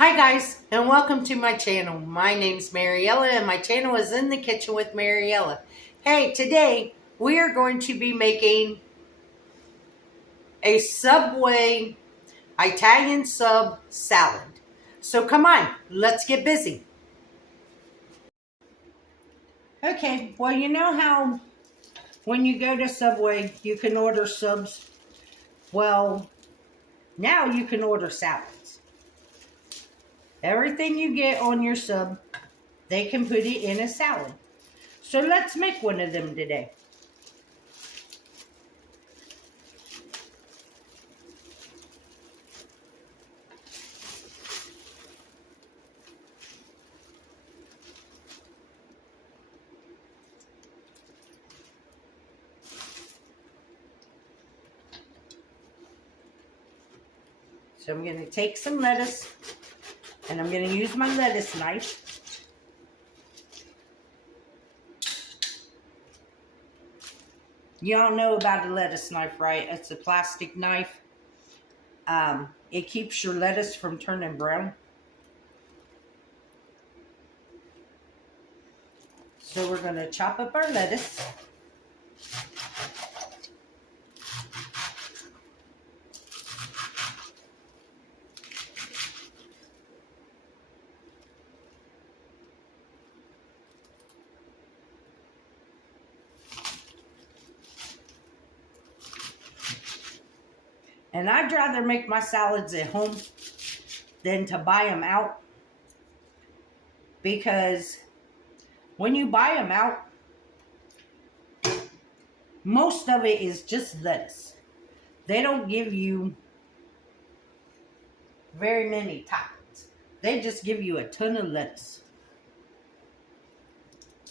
Hi guys, and welcome to my channel. My name's Mariella, and my channel is In the Kitchen with Mariella. Hey, today we are going to be making a Subway Italian sub salad. So come on, let's get busy. Okay, well, you know how when you go to Subway, you can order subs? Well, now you can order salads. Everything you get on your sub, they can put it in a salad. So let's make one of them today. So I'm going to take some lettuce, and I'm going to use my lettuce knife. You all know about a lettuce knife, right? It's a plastic knife. It keeps your lettuce from turning brown. So we're going to chop up our lettuce. And I'd rather make my salads at home than to buy them out. Because when you buy them out, most of it is just lettuce. They don't give you very many toppings. They just give you a ton of lettuce.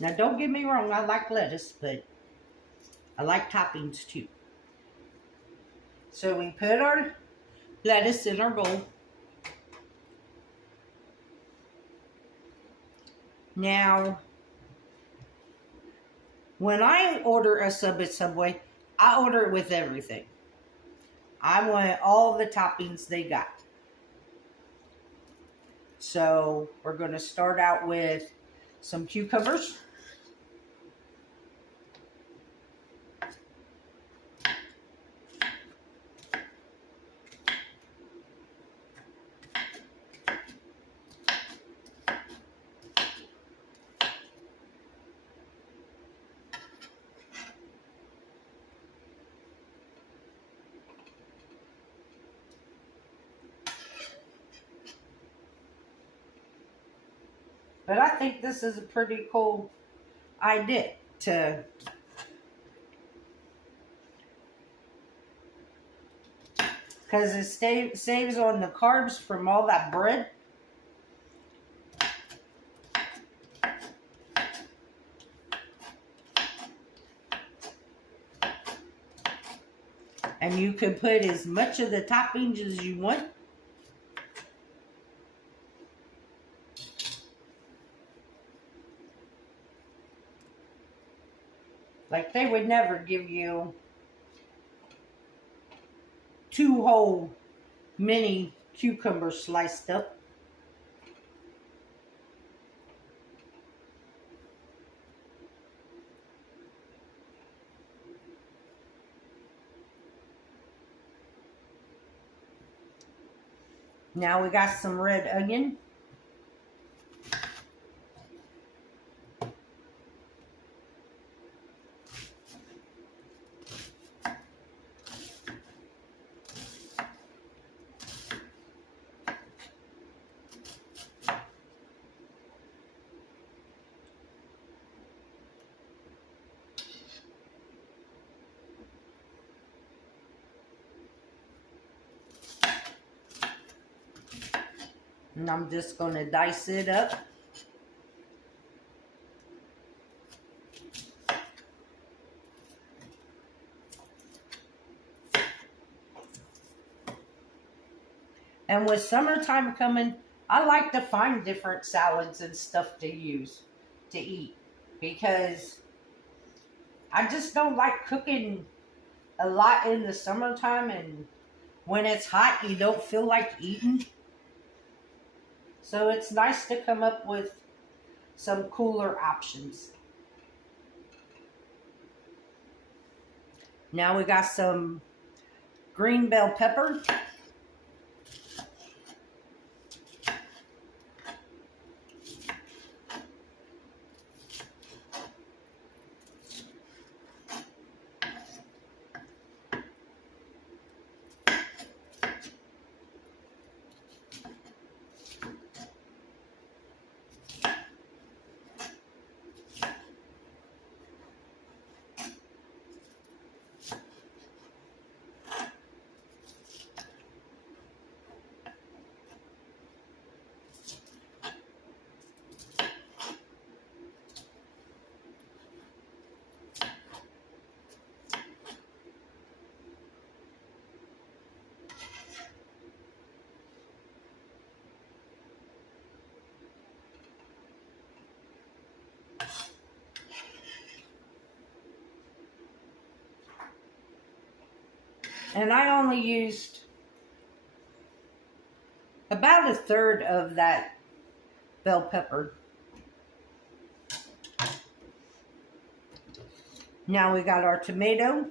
Now, don't get me wrong, I like lettuce, but I like toppings too. So we put our lettuce in our bowl. Now, when I order a sub at Subway, I order it with everything. I want all the toppings they got. So we're going to start out with some cucumbers. But I think this is a pretty cool idea because it saves on the carbs from all that bread. And you can put as much of the toppings as you want. Like, they would never give you 2 whole mini cucumbers sliced up. Now we got some red onion. And I'm just going to dice it up. And with summertime coming, I like to find different salads and stuff to use, to eat. Because I just don't like cooking a lot in the summertime. And when it's hot, you don't feel like eating. So it's nice to come up with some cooler options. Now we got some green bell pepper. And I only used about a third of that bell pepper. Now we got our tomato.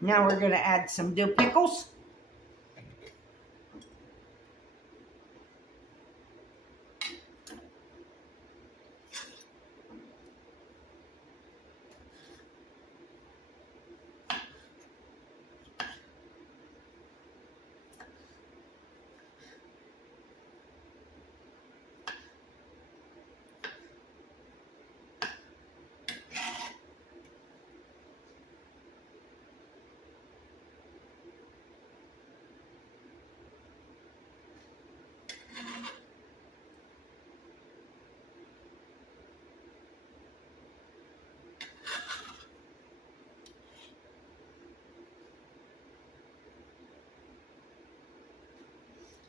Now we're going to add some dill pickles.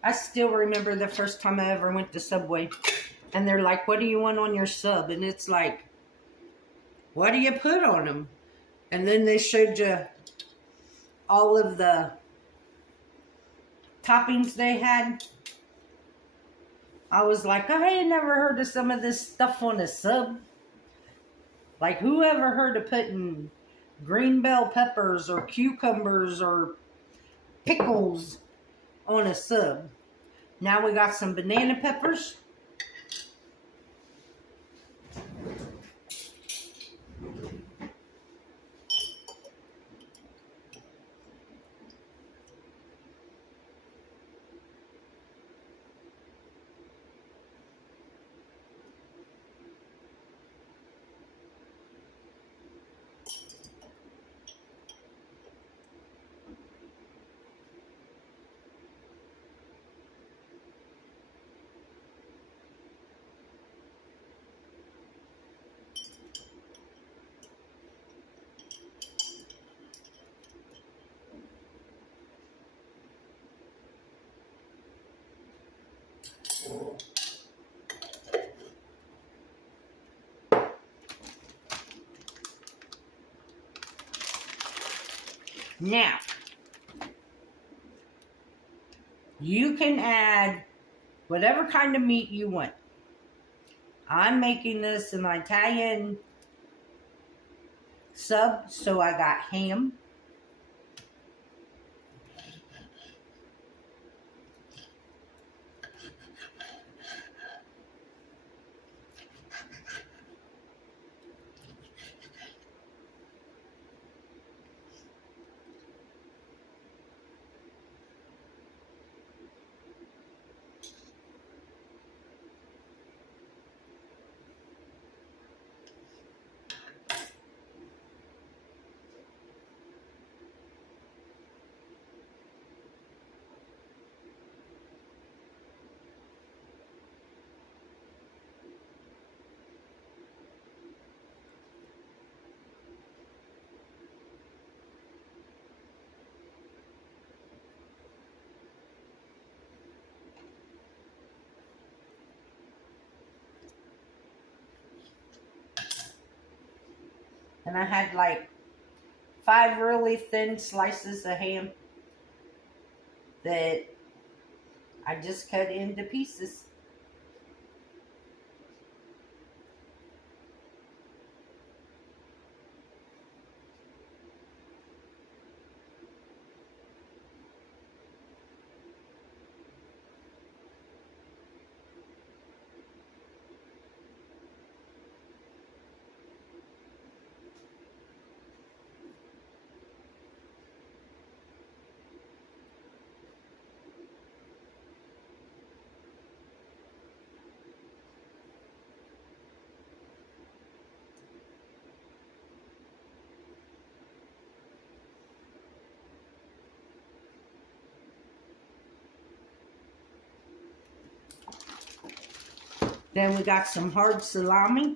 I still remember the first time I ever went to Subway. And they're like, what do you want on your sub? And it's like, what do you put on them? And then they showed you all of the toppings they had. I was like, I ain't never heard of some of this stuff on a sub. Like, who ever heard of putting green bell peppers or cucumbers or pickles on a sub? Now we got some banana peppers. Now, you can add whatever kind of meat you want. I'm making this an Italian sub, so I got ham. And I had like 5 really thin slices of ham that I just cut into pieces. Then we got some hard salami.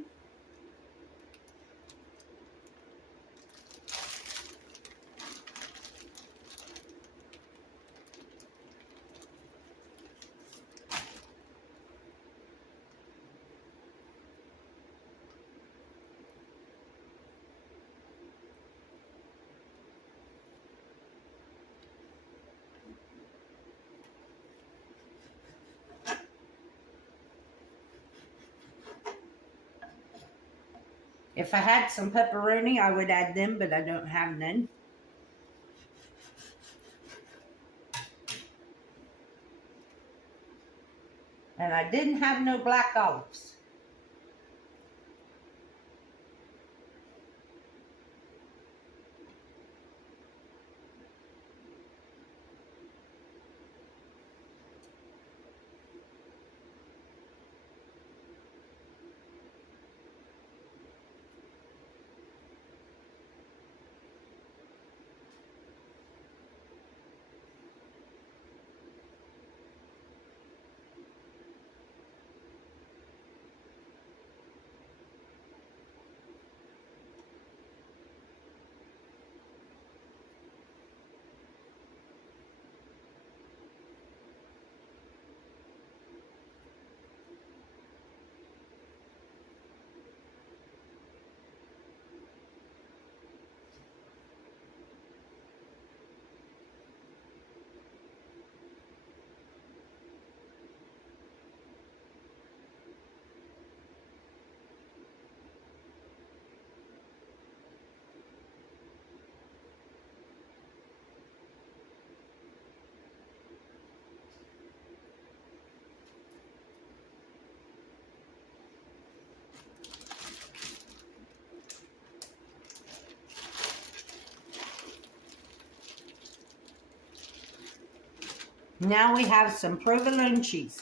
If I had some pepperoni, I would add them, but I don't have none. And I didn't have no black olives. Now we have some provolone cheese.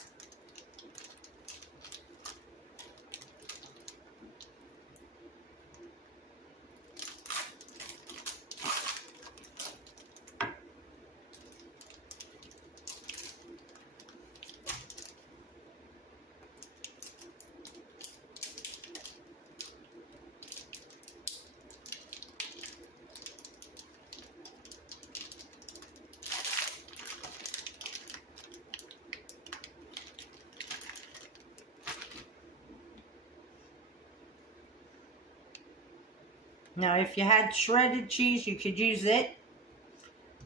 Now, if you had shredded cheese, you could use it.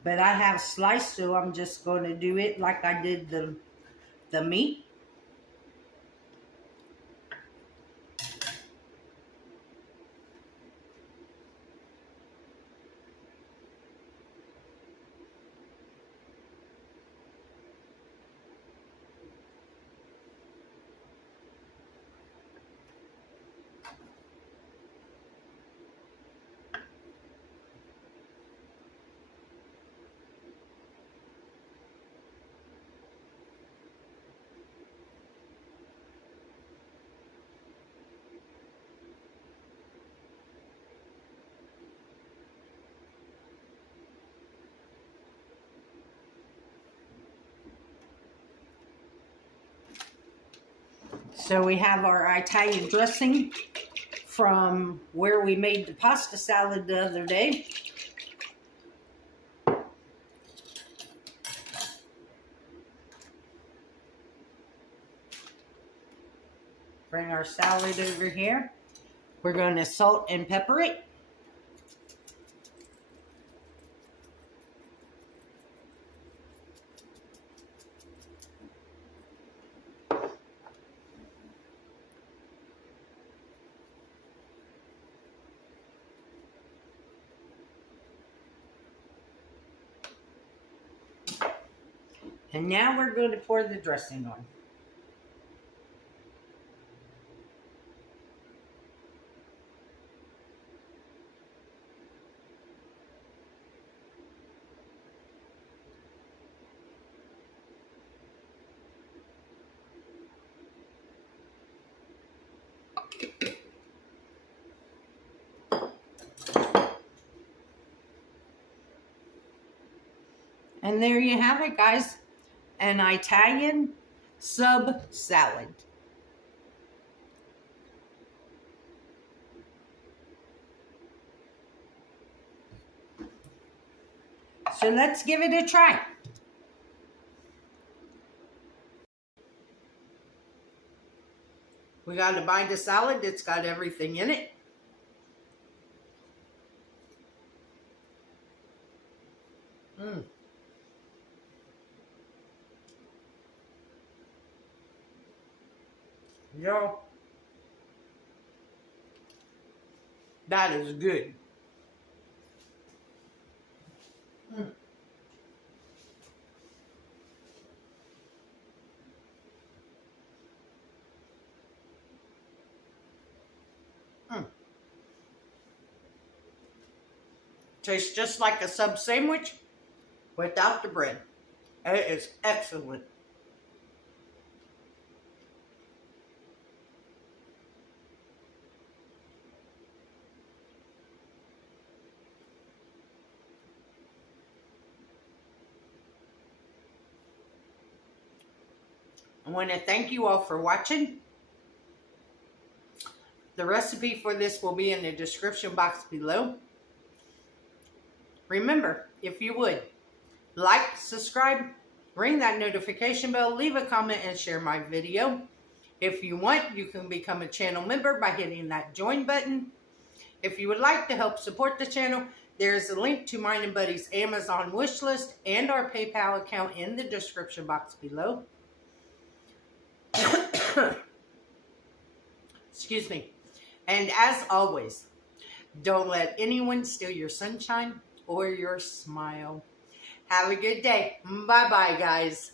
But I have sliced, so I'm just going to do it like I did the meat. So we have our Italian dressing from where we made the pasta salad the other day. Bring our salad over here. We're going to salt and pepper it. And now we're going to pour the dressing on. And there you have it, guys. An Italian sub salad. So let's give it a try. We got to buy the salad that's got everything in it. Yo, that is good. Tastes just like a sub sandwich without the bread. It is excellent. I want to thank you all for watching. The recipe for this will be in the description box below. Remember, if you would, like, subscribe, ring that notification bell, leave a comment, and share my video. If you want, you can become a channel member by hitting that join button. If you would like to help support the channel, there's a link to mine and Buddy's Amazon wish list and our PayPal account in the description box below. Excuse me. And as always, don't let anyone steal your sunshine or your smile. Have a good day. Bye-bye, guys.